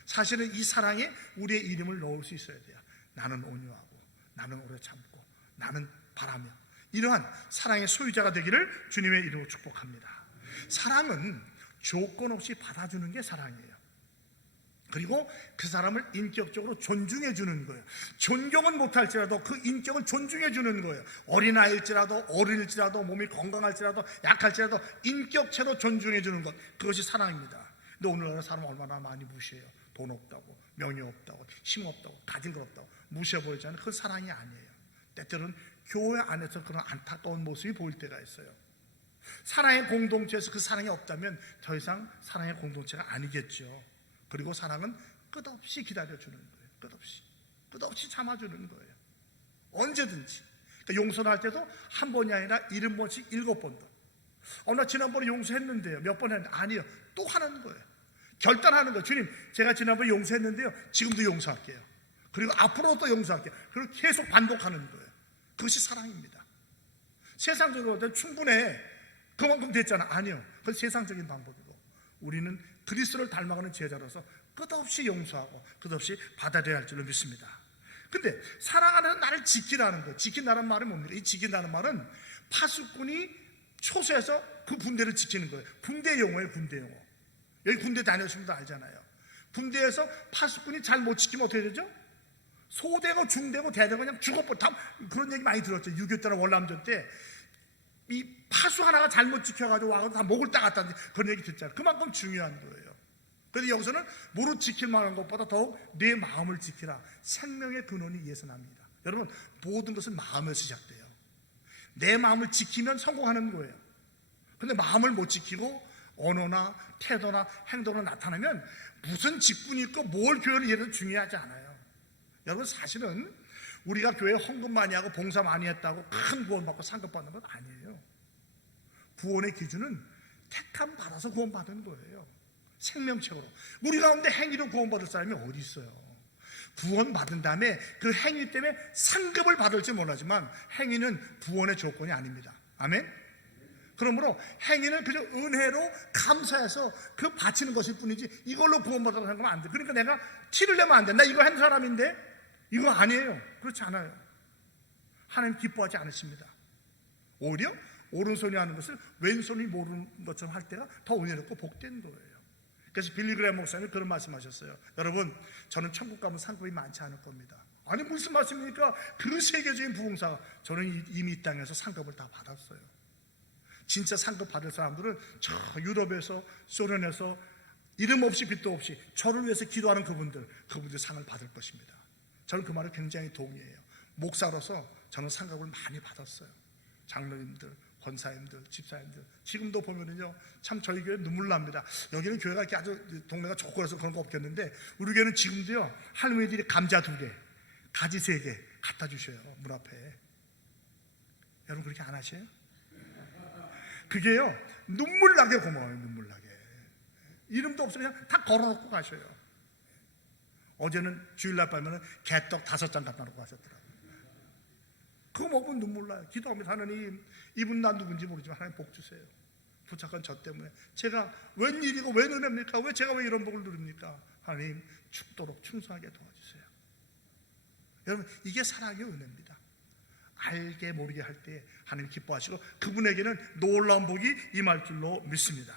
사실은 이 사랑에 우리의 이름을 넣을 수 있어야 돼요. 나는 온유하고, 나는 오래 참고, 나는 바라며. 이러한 사랑의 소유자가 되기를 주님의 이름으로 축복합니다. 사랑은 조건 없이 받아주는 게 사랑이에요. 그리고 그 사람을 인격적으로 존중해 주는 거예요. 존경은 못할지라도 그 인격을 존중해 주는 거예요. 어린아이일지라도 어릴지라도 몸이 건강할지라도 약할지라도 인격체로 존중해 주는 것, 그것이 사랑입니다. 근데 오늘날 사람 얼마나 많이 무시해요. 돈 없다고, 명예 없다고, 힘 없다고, 가진 것 없다고 무시해 보이잖아요. 그건 사랑이 아니에요. 때때로는 교회 안에서 그런 안타까운 모습이 보일 때가 있어요. 사랑의 공동체에서 그 사랑이 없다면 더 이상 사랑의 공동체가 아니겠죠. 그리고 사랑은 끝없이 기다려주는 거예요. 끝없이 참아주는 거예요. 언제든지. 그러니까 용서를 할 때도 한 번이 아니라 70번씩 7번도. 나 지난번에 용서했는데요. 몇 번 했는데 아니요. 또 하는 거예요. 결단하는 거예요. 주님, 제가 지난번에 용서했는데요. 지금도 용서할게요. 그리고 앞으로도 용서할게요. 그리고 계속 반복하는 거예요. 그것이 사랑입니다. 세상적으로 볼 때 충분해. 그만큼 됐잖아. 아니요. 그건 세상적인 방법이고 우리는 그리스도를 닮아가는 제자로서 끝없이 용서하고 끝없이 받아들여야 할 줄로 믿습니다. 근데 사랑하는 나를 지키라는 거예요. 지킨다는 말은 뭡니까? 이 지킨다는 말은 파수꾼이 초소에서 그 군대를 지키는 거예요. 군대 용어예요. 군대 용어. 여기 군대 다녀오신 분도 알잖아요. 군대에서 파수꾼이 잘 못 지키면 어떻게 되죠? 소대고 중대고 대대고 그냥 죽어버려. 그런 얘기 많이 들었죠. 6.25 때나 월남전 때 이 파수 하나가 잘못 지켜가지고 와서 다 목을 따갔다는 그런 얘기 듣잖아요. 그만큼 중요한 거예요. 그런데 여기서는 무릇 지킬 만한 것보다 더욱 내 마음을 지키라. 생명의 근원이 이에서 납니다. 여러분, 모든 것은 마음에서 시작돼요. 내 마음을 지키면 성공하는 거예요. 근데 마음을 못 지키고 언어나 태도나 행동으로 나타나면 무슨 직분이 있고 뭘 교회를 예를 중요하지 않아요. 여러분, 사실은 우리가 교회에 헌금 많이 하고 봉사 많이 했다고 큰 구원받고 상급 받는 건 아니에요. 구원의 기준은 택함 받아서 구원받은 거예요. 생명책으로. 우리 가운데 행위로 구원받을 사람이 어디 있어요? 구원받은 다음에 그 행위 때문에 상급을 받을지 몰라지만 행위는 구원의 조건이 아닙니다. 아멘? 그러므로 행위는 그저 은혜로 감사해서 그 바치는 것일 뿐이지 이걸로 구원받으라고 생각하면 안 돼. 그러니까 내가 티를 내면 안 돼. 나 이거 한 사람인데 이거 아니에요. 그렇지 않아요. 하나님 기뻐하지 않으십니다. 오히려 오른손이 하는 것을 왼손이 모르는 것처럼 할 때가 더 은혜롭고 복된 거예요. 그래서 빌리 그레이엄 목사님이 그런 말씀하셨어요. 여러분, 저는 천국 가면 상급이 많지 않을 겁니다. 아니, 무슨 말씀입니까? 그 세계적인 부흥사, 저는 이미 이 땅에서 상급을 다 받았어요. 진짜 상급 받을 사람들은 저 유럽에서, 소련에서 이름 없이 빚도 없이 저를 위해서 기도하는 그분들 상을 받을 것입니다. 저는 그 말을 굉장히 동의해요. 목사로서 저는 상급을 많이 받았어요. 장로님들, 권사님들, 집사님들, 지금도 보면은요, 참 저희 교회 눈물 납니다. 여기는 교회가 이렇게 아주 동네가 좋고 그래서 그런 거 없겠는데, 우리 교회는 지금도요, 할머니들이 감자 2개, 가지 3개 갖다 주셔요, 문 앞에. 여러분, 그렇게 안 하세요? 그게요, 눈물 나게 고마워요. 눈물 나게. 이름도 없어 그냥 다 걸어놓고 가셔요. 어제는 주일날 밤에는 개떡 5장 갖다 놓고 가셨더라고요. 그거 먹으면 눈물 나요. 기도합니다. 하나님, 이분 난 누군지 모르지만 하나님 복 주세요. 부착한 저 때문에 제가 웬일이고 웬 은혜입니까? 왜 제가 왜 이런 복을 누립니까? 하나님, 죽도록 충성하게 도와주세요. 여러분, 이게 사랑의 은혜입니다. 알게 모르게 할 때 하나님 기뻐하시고 그분에게는 놀라운 복이 임할 줄로 믿습니다.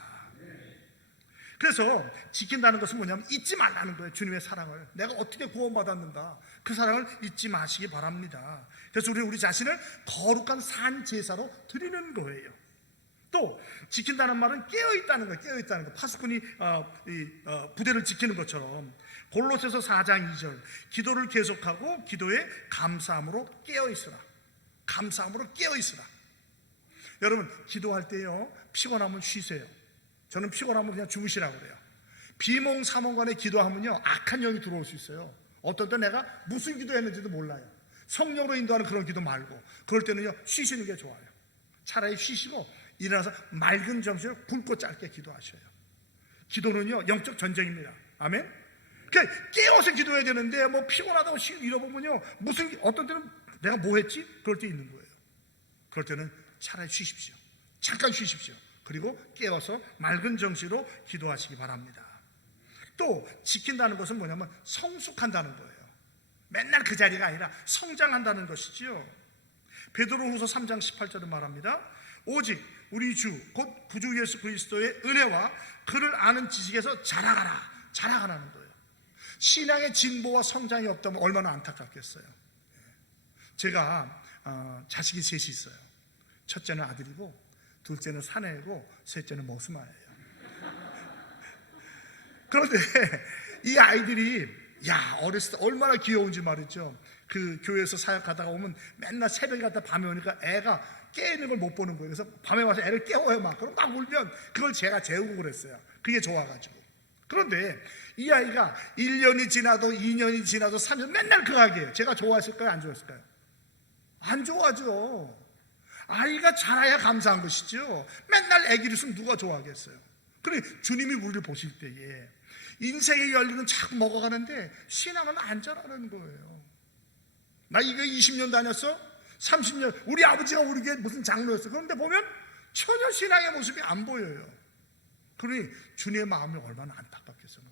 그래서 지킨다는 것은 뭐냐면 잊지 말라는 거예요. 주님의 사랑을. 내가 어떻게 구원받았는가, 그 사랑을 잊지 마시기 바랍니다. 그래서 우리 자신을 거룩한 산 제사로 드리는 거예요. 또 지킨다는 말은 깨어있다는 거예요. 깨어있다는 거. 파수꾼이 부대를 지키는 것처럼 골로새서 4장 2절, 기도를 계속하고 기도에 감사함으로 깨어있으라. 감사함으로 깨어있으라. 여러분, 기도할 때요, 피곤하면 쉬세요. 저는 피곤하면 그냥 주무시라고 그래요. 비몽사몽간에 기도하면요, 악한 영이 들어올 수 있어요. 어떤 때 내가 무슨 기도했는지도 몰라요. 성령으로 인도하는 그런 기도 말고, 그럴 때는요, 쉬시는 게 좋아요. 차라리 쉬시고 일어나서 맑은 정신으로 굵고 짧게 기도하셔요. 기도는요, 영적 전쟁입니다. 아멘? 그러니까 깨어서 기도해야 되는데 뭐 피곤하다고 잃어보면요, 어떤 때는 내가 뭐 했지? 그럴 때 있는 거예요. 그럴 때는 차라리 쉬십시오. 잠깐 쉬십시오. 그리고 깨어서 맑은 정신으로 기도하시기 바랍니다. 또 지킨다는 것은 뭐냐면 성숙한다는 거예요. 맨날 그 자리가 아니라 성장한다는 것이지요. 베드로후서 3장 18절은 말합니다. 오직 우리 주 곧 구주 예수 그리스도의 은혜와 그를 아는 지식에서 자라가라는 거예요. 신앙의 진보와 성장이 없다면 얼마나 안타깝겠어요. 제가 자식이 3이 있어요. 첫째는 아들이고, 둘째는 사내이고, 셋째는 머스마예요. 그런데 이 아이들이 어렸을 때 얼마나 귀여운지 말이죠. 그 교회에서 사역하다가 오면 맨날 새벽에 갔다 밤에 오니까 애가 깨있는 걸 못 보는 거예요. 그래서 밤에 와서 애를 깨워요. 그럼 막 울면 그걸 제가 재우고 그랬어요. 그게 좋아가지고. 그런데 이 아이가 1년이 지나도 2년이 지나도 3년 맨날 그 아기예요. 제가 좋아했을까요? 안 좋아했을까요? 안 좋아하죠. 아이가 자라야 감사한 것이죠. 맨날 애기를 있으면 누가 좋아하겠어요. 그래, 주님이 우리를 보실 때에 인생의 열리는 자꾸 먹어가는데 신앙은 안 자라는 거예요. 나 이거 20년 다녔어? 30년. 우리 아버지가 우리 교회 무슨 장로였어. 그런데 보면 전혀 신앙의 모습이 안 보여요. 그러니 주님의 마음이 얼마나 안타깝겠어요.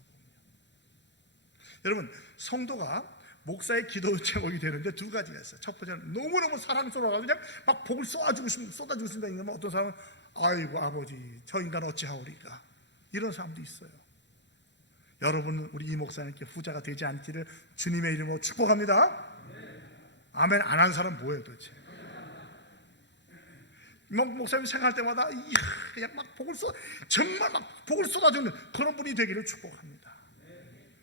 여러분, 성도가 목사의 기도 제목이 되는데 2가지가 있어요. 첫 번째는 너무너무 사랑스러워서 그냥 막 복을 쏟아주고 싶다. 이러면 어떤 사람은 아이고 아버지 저 인간 어찌하오리까, 이런 사람도 있어요. 여러분, 우리 이 목사님께 후자가 되지 않기를 주님의 이름으로 축복합니다. 아멘. 안 하는 사람 뭐예요 도대체? 목사님 생각할 때마다 그냥 막 정말 막 복을 쏟아주는 그런 분이 되기를 축복합니다.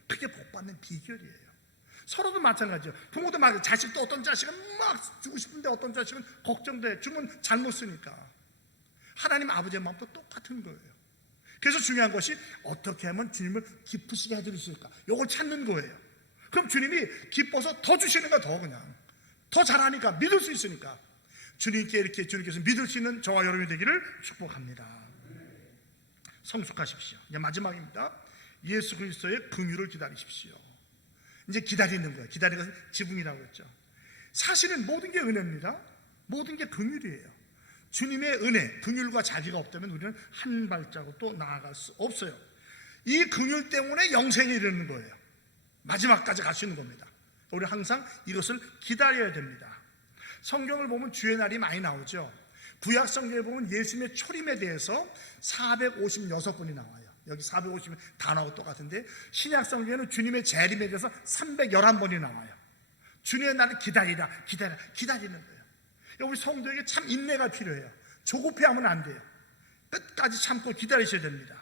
크게 복받는 비결이에요. 서로도 마찬가지예요. 부모도 마찬가지예요. 자식도 어떤 자식은 막 주고 싶은데 어떤 자식은 걱정돼. 주면 잘못 쓰니까. 하나님 아버지의 마음도 똑같은 거예요. 그래서 중요한 것이 어떻게 하면 주님을 기쁘시게 해드릴 수 있을까? 이걸 찾는 거예요. 그럼 주님이 기뻐서 더 주시는 거야. 더 그냥 더 잘하니까, 믿을 수 있으니까. 주님께 이렇게 주님께서 믿을 수 있는 저와 여러분이 되기를 축복합니다. 성숙하십시오. 이제 마지막입니다. 예수 그리스도의 긍휼을 기다리십시오. 이제 기다리는 거예요. 기다리는 것은 지붕이라고 했죠. 사실은 모든 게 은혜입니다. 모든 게 긍휼이에요. 주님의 은혜, 긍휼과 자비가 없다면 우리는 한 발자국도 나아갈 수 없어요. 이 긍휼 때문에 영생에 이르는 거예요. 마지막까지 갈 수 있는 겁니다. 우리 항상 이것을 기다려야 됩니다. 성경을 보면 주의 날이 많이 나오죠. 구약 성경에 보면 예수님의 초림에 대해서 456번이 나와요. 여기 450은 단어하고 똑같은데, 신약 성경에는 주님의 재림에 대해서 311번이 나와요. 주님의 날을 기다리라, 기다리는 거예요. 우리 성도에게 참 인내가 필요해요. 조급해하면 안 돼요. 끝까지 참고 기다리셔야 됩니다.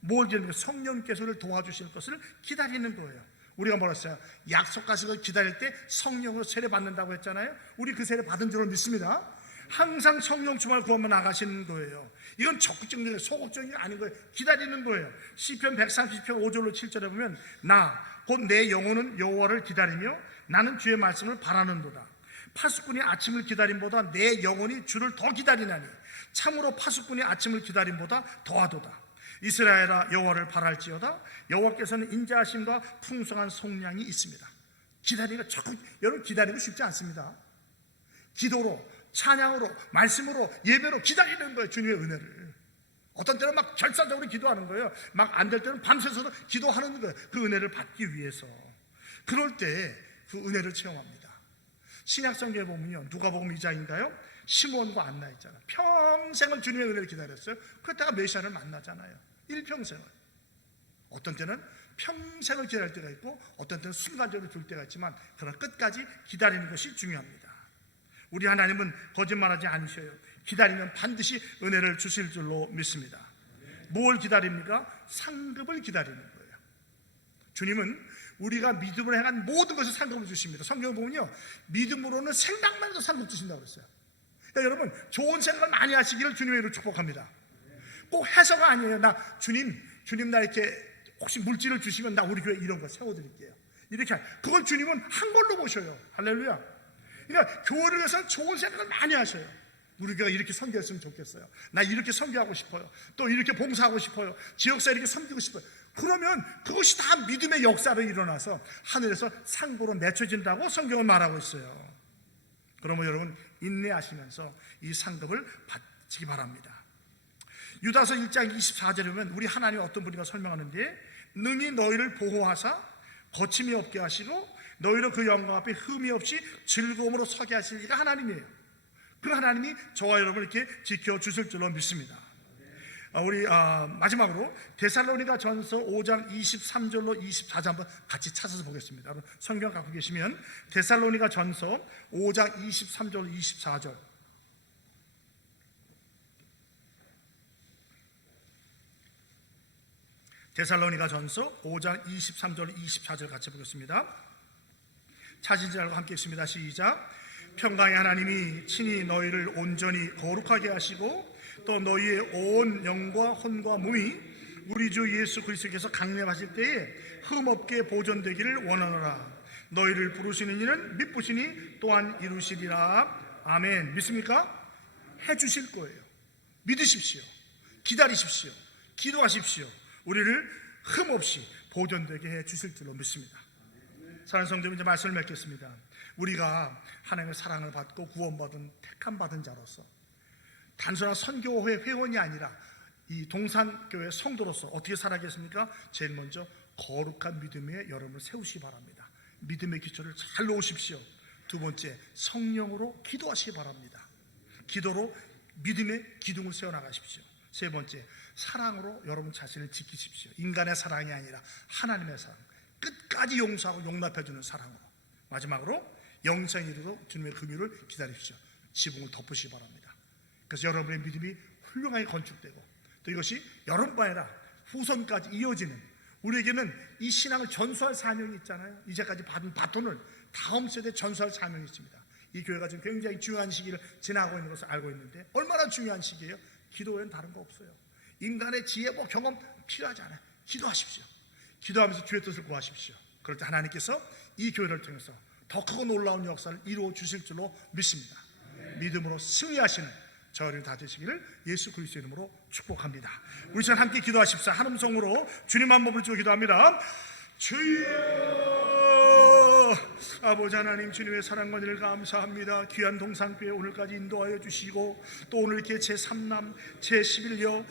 뭘 기다리는 거예요? 성령께서를 도와주실 것을 기다리는 거예요. 우리가 뭐라 했어요? 약속하신 걸 기다릴 때 성령으로 세례 받는다고 했잖아요. 우리 그 세례 받은 줄로 믿습니다. 항상 성령 충만을 구하며 나가시는 거예요. 이건 적극적인, 소극적인 게 아닌 거예요. 기다리는 거예요. 시편 130편 5절로 7절에 보면 나 곧 내 영혼은 여호와를 기다리며 나는 주의 말씀을 바라는도다. 파수꾼이 아침을 기다림보다 내 영혼이 주를 더 기다리나니 참으로 파수꾼이 아침을 기다림보다 더하도다. 이스라엘아 여호와를 바랄지어다. 여호와께서는 인자하심과 풍성한 속량이 있습니다. 기다리는 거 적극, 여러분 기다리는 거 쉽지 않습니다. 기도로, 찬양으로, 말씀으로, 예배로 기다리는 거예요. 주님의 은혜를. 어떤 때는 막 결사적으로 기도하는 거예요. 막 안 될 때는 밤새서도 기도하는 거예요. 그 은혜를 받기 위해서. 그럴 때 그 은혜를 체험합니다. 신약 성경에 보면요, 누가복음 2장인가요? 시몬과 안나 있잖아요. 평생을 주님의 은혜를 기다렸어요. 그러다가 메시아를 만나잖아요. 일평생을. 어떤 때는 평생을 기다릴 때가 있고 어떤 때는 순간적으로 줄 때가 있지만, 그러나 끝까지 기다리는 것이 중요합니다. 우리 하나님은 거짓말하지 않으셔요. 기다리면 반드시 은혜를 주실 줄로 믿습니다. 뭘 기다립니까? 상급을 기다리는 거예요. 주님은 우리가 믿음으로 행한 모든 것을 상급을 주십니다. 성경을 보면요, 믿음으로는 생각만 해도 상급 주신다고 그랬어요. 그러니까 여러분, 좋은 생각을 많이 하시기를 주님의 이름으로 축복합니다. 꼭 해서가 아니에요. 나 주님 나 이렇게 혹시 물질을 주시면 나 우리 교회 이런 거 세워드릴게요. 이렇게 그걸 주님은 한 걸로 보셔요. 할렐루야. 그러니까 교회를 위해서 좋은 생각을 많이 하셔요. 우리 교회가 이렇게 선교했으면 좋겠어요. 나 이렇게 선교하고 싶어요. 또 이렇게 봉사하고 싶어요. 지역사회 이렇게 섬기고 싶어요. 그러면 그것이 다 믿음의 역사로 일어나서 하늘에서 상고로 맺혀진다고 성경은 말하고 있어요. 그러면 여러분 인내하시면서 이 상급을 받기 바랍니다. 유다서 1장 24절에 보면 우리 하나님이 어떤 분인가 설명하는데, 능히 너희를 보호하사 거침이 없게 하시고 너희를 그 영광 앞에 흠이 없이 즐거움으로 서게 하실 이가 하나님이에요. 그 하나님이 저와 여러분을 이렇게 지켜주실 줄로 믿습니다. 우리 마지막으로 데살로니가 전서 5장 23절로 24절 한번 같이 찾아서 보겠습니다. 성경 갖고 계시면 데살로니가 전서 5장 23절로 24절. 데살로니가 전서 5장 23절 24절 같이 보겠습니다. 찾은 자 알고 함께 읽습니다. 시작. 평강의 하나님이 친히 너희를 온전히 거룩하게 하시고 또 너희의 온 영과 혼과 몸이 우리 주 예수 그리스도께서 강림하실 때에 흠없게 보존되기를 원하노라. 너희를 부르시는 이는 믿으시니 또한 이루시리라. 아멘. 믿습니까? 해주실 거예요. 믿으십시오. 기다리십시오. 기도하십시오. 우리를 흠없이 보존되게 해주실 줄로 믿습니다. 사랑하는 성도님, 이제 말씀을 맺겠습니다. 우리가 하나님의 사랑을 받고 구원받은 택함받은 자로서 단순한 선교회 회원이 아니라 이 동산교회 성도로서 어떻게 살아야겠습니까? 제일 먼저 거룩한 믿음에 여러분을 세우시기 바랍니다. 믿음의 기초를 잘 놓으십시오. 두 번째, 성령으로 기도하시기 바랍니다. 기도로 믿음의 기둥을 세워나가십시오. 세 번째, 사랑으로 여러분 자신을 지키십시오. 인간의 사랑이 아니라 하나님의 사랑, 끝까지 용서하고 용납해주는 사랑으로. 마지막으로 영생에 이르러 주님의 긍휼을 기다리십시오. 지붕을 덮으시기 바랍니다. 그래서 여러분의 믿음이 훌륭하게 건축되고 또 이것이 여러분뿐 아니라 후손까지 이어지는 우리에게는 이 신앙을 전수할 사명이 있잖아요. 이제까지 받은 바톤을 다음 세대에 전수할 사명이 있습니다. 이 교회가 지금 굉장히 중요한 시기를 지나고 있는 것을 알고 있는데, 얼마나 중요한 시기예요? 기도 외엔 다른 거 없어요. 인간의 지혜, 경험 필요하지 않아요. 기도하십시오. 기도하면서 주의 뜻을 구하십시오. 그럴 때 하나님께서 이 교회를 통해서 더 크고 놀라운 역사를 이루어 주실 줄로 믿습니다. 믿음으로 승리하시는 저희를 다 되시기를 예수 그리스도의 이름으로 축복합니다. 우리 시간 함께 기도하십시오. 한 음성으로 주님 한 몸을 주고 기도합니다. 주여, 아버지 하나님, 주님의 사랑과 은혜를 감사합니다. 귀한 동산교회 오늘까지 인도하여 주시고, 또 오늘 이렇게 제3남 제11여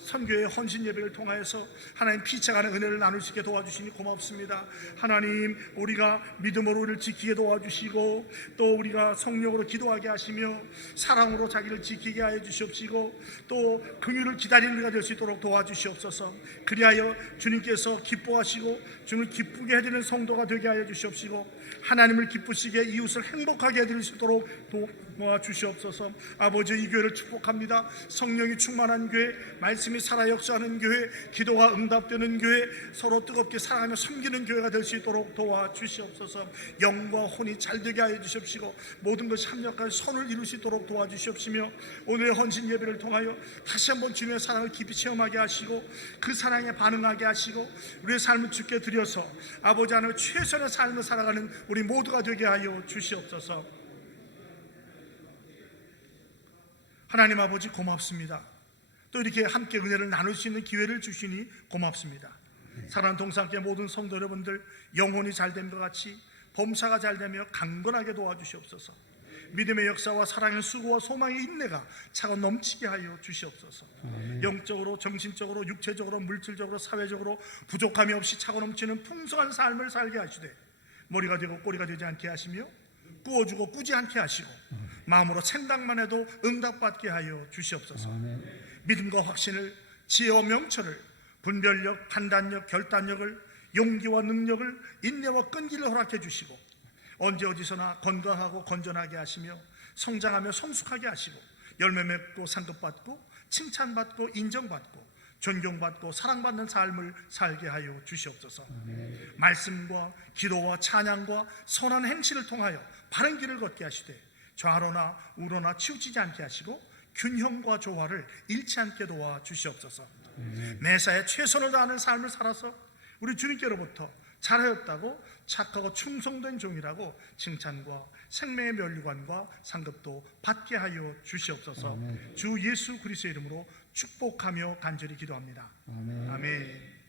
선교의 헌신 예배를 통하여서 하나님 피차가는 은혜를 나눌 수 있게 도와주시니 고맙습니다. 하나님, 우리가 믿음으로 우리를 지키게 도와주시고, 또 우리가 성령으로 기도하게 하시며 사랑으로 자기를 지키게 하여 주시옵시고, 또 긍휼을 기다리는 우리가 될 수 있도록 도와주시옵소서. 그리하여 주님께서 기뻐하시고 주님을 기쁘게 해드리는 성도가 되게 하여 주시옵시고, 하나님을 기쁘시게 이웃을 행복하게 해드릴 수 있도록 도와주시옵소서. 아버지, 이 교회를 축복합니다. 성령이 충만한 교회, 말씀이 살아 역사하는 교회, 기도가 응답되는 교회, 서로 뜨겁게 사랑하며 섬기는 교회가 될 수 있도록 도와주시옵소서. 영과 혼이 잘되게 하여 주시옵시고, 모든 것이 합력하여 선을 이룰 수 있도록 도와주시옵시며, 오늘의 헌신 예배를 통하여 다시 한번 주님의 사랑을 깊이 체험하게 하시고, 그 사랑에 반응하게 하시고, 우리의 삶을 주께 드려서 아버지 하나님 최선의 삶을 살아가는 우리 모두가 되게 하여 주시옵소서. 하나님 아버지, 고맙습니다. 또 이렇게 함께 은혜를 나눌 수 있는 기회를 주시니 고맙습니다. 사랑하는 동산교회 모든 성도 여러분들, 영혼이 잘된 것 같이 범사가 잘되며 강건하게 도와주시옵소서. 믿음의 역사와 사랑의 수고와 소망의 인내가 차고 넘치게 하여 주시옵소서. 영적으로, 정신적으로, 육체적으로, 물질적으로, 사회적으로 부족함이 없이 차고 넘치는 풍성한 삶을 살게 하시되, 머리가 되고 꼬리가 되지 않게 하시며 꾸어주고 꾸지 않게 하시고, 마음으로 생각만 해도 응답받게 하여 주시옵소서. 믿음과 확신을, 지혜와 명철을, 분별력, 판단력, 결단력을, 용기와 능력을, 인내와 끈기를 허락해 주시고, 언제 어디서나 건강하고 건전하게 하시며 성장하며 성숙하게 하시고, 열매 맺고 상급받고 칭찬받고 인정받고 존경받고 사랑받는 삶을 살게 하여 주시옵소서. 말씀과 기도와 찬양과 선한 행실을 통하여 바른 길을 걷게 하시되, 좌로나 우로나 치우치지 않게 하시고 균형과 조화를 잃지 않게 도와 주시옵소서. 매사에 최선을 다하는 삶을 살아서 우리 주님께로부터 잘하였다고, 착하고 충성된 종이라고 칭찬과 생명의 면류관과 상급도 받게 하여 주시옵소서. 주 예수 그리스도의 이름으로 축복하며 간절히 기도합니다. 아멘.